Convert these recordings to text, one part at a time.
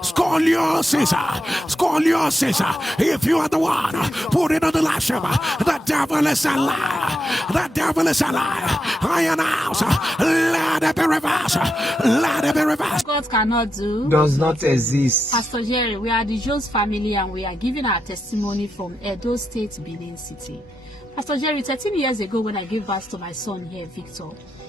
Scoliosis, scoliosis. If you are the one, put it on the lash. The devil is a liar. The devil is a liar. I announce, let it be reversed. Let it be reversed. God cannot do, does not exist. Pastor Jerry, we are the Jones family and we are giving our testimony from Edo State, Benin City. Pastor Jerry, 13 years ago when I gave birth to my son here, Victor,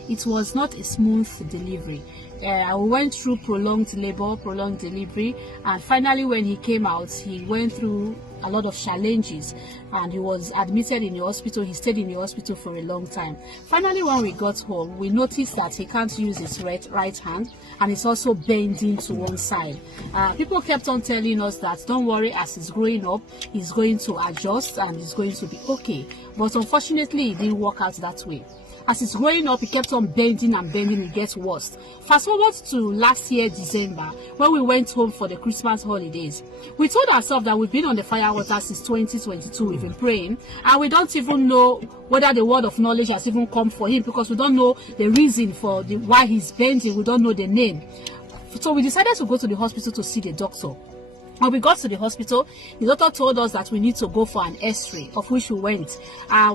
it was not a smooth delivery. I went through prolonged labor, prolonged delivery, and finally when he came out, he went through a lot of challenges and he was admitted in the hospital. He stayed in the hospital for a long time. Finally, when we got home, we noticed that he can't use his right hand and it's also bending to one side. People kept on telling us that don't worry, as he's growing up, he's going to adjust and he's going to be okay. But unfortunately, it didn't work out that way. As he's growing up, he kept on bending and bending. It gets worse. Fast forward to last year, December, when we went home for the Christmas holidays. We told ourselves that we've been on the fire water since 2022. We've been praying, and we don't even know whether the word of knowledge has even come for him because we don't know the reason for why he's bending. We don't know the name. So we decided to go to the hospital to see the doctor. When we got to the hospital, the doctor told us that we need to go for an x-ray, of which we went.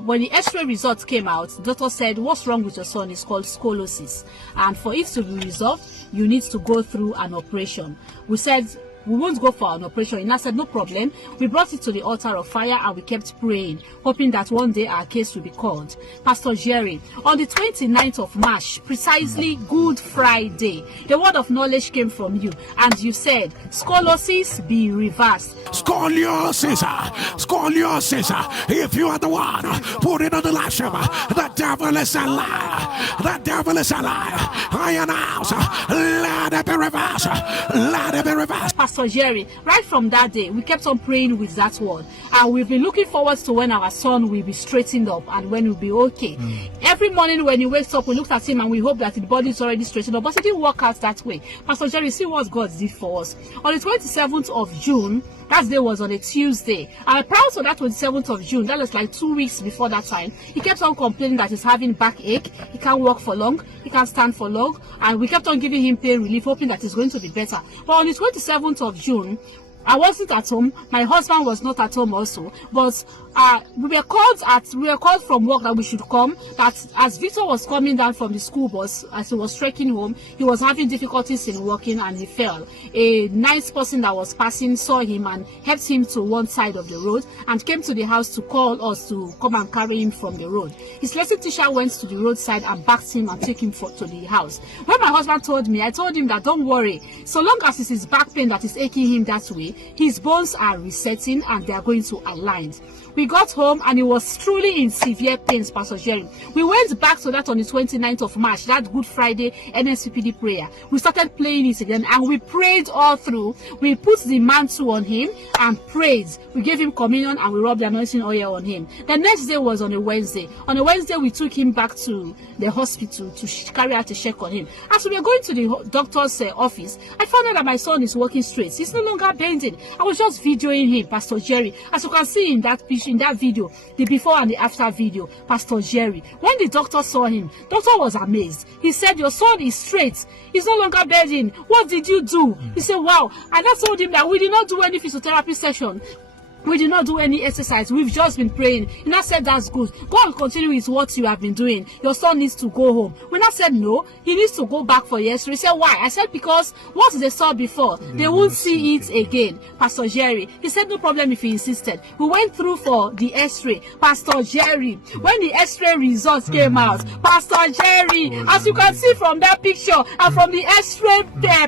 When the x-ray results came out, the doctor said, what's wrong with your son? It's called scoliosis. And for it to be resolved, you need to go through an operation. We said, we won't go for an operation. And I said, no problem. We brought it to the altar of fire and we kept praying, hoping that one day our case will be called. Pastor Jerry, on the 29th of March, precisely Good Friday, the word of knowledge came from you and you said, scoliosis be reversed. Scoliosis, scoliosis. If you are the one, put it on the lash. The devil is a liar. The devil is a liar. I announce, let it be reversed. Let it be reversed. Pastor Jerry, right from that day, we kept on praying with that word. And we've been looking forward to when our son will be straightened up and when he'll be okay. Every morning when he wakes up, we looked at him and we hope that his body is already straightened up. But it didn't work out that way. Pastor Jerry, see what God did for us. On the 27th of June, that day was on a Tuesday. And prior to that 27th of June, that was like 2 weeks before that time, he kept on complaining that he's having backache. He can't walk for long. He can't stand for long. And we kept on giving him pain relief, hoping that he's going to be better. But on the 27th of June, I wasn't at home. My husband was not at home also. But we were called from work that we should come. That as Victor was coming down from the school bus, as he was trekking home, he was having difficulties in walking and he fell. A nice person that was passing saw him and helped him to one side of the road and came to the house to call us to come and carry him from the road. His lesson teacher went to the roadside and backed him and took him to the house. When my husband told me, I told him that don't worry, so long as it's his back pain that is aching him that way, his bones are resetting and they are going to align. We got home and he was truly in severe pains, Pastor Jerry. We went back to that on the 29th of March, that Good Friday NSPPD prayer. We started playing it again and we prayed all through. We put the mantle on him and prayed. We gave him communion and we rubbed the anointing oil on him. The next day was on a Wednesday. On a Wednesday, we took him back to the hospital to carry out a check on him. As we were going to the doctor's office, I found out that my son is walking straight. He's no longer bending. I was just videoing him, Pastor Jerry. As you can see in that picture, in that video, the before and the after video, Pastor Jerry, when the doctor saw him, doctor was amazed. He said, your son is straight. He's no longer bending. What did you do? He said, wow. And I told him that we did not do any physiotherapy session. We did not do any exercise. We've just been praying. He now said, that's good. Go and continue with what you have been doing. Your son needs to go home. We now said, no, he needs to go back for x-ray. He said, why? I said, because what they saw before, they won't see it again. Pastor Jerry, he said, no problem if he insisted. We went through for the x-ray. Pastor Jerry, when the x-ray results came out, Pastor Jerry, as you can see from that picture and from the x-ray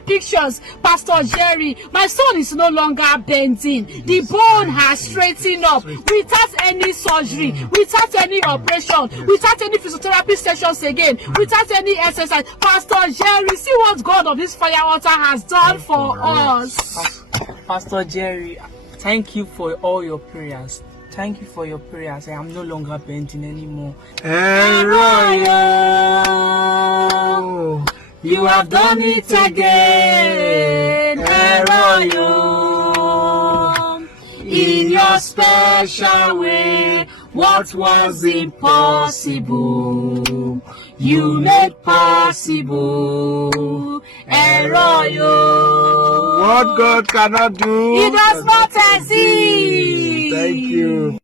pictures, Pastor Jerry, my son is no longer bending. The bone has straightened up without any surgery, without any operation, without any physiotherapy sessions again, without any exercise. Pastor Jerry, see what God of this fire water has done for us. Pastor Jerry, thank you for all your prayers. Thank you for your prayers. I am no longer bending anymore. Eroyo, you have done it again. Eroyo, in your special way, what was impossible, you made possible. Eroyo, What God cannot do, He does not exist. Thank you.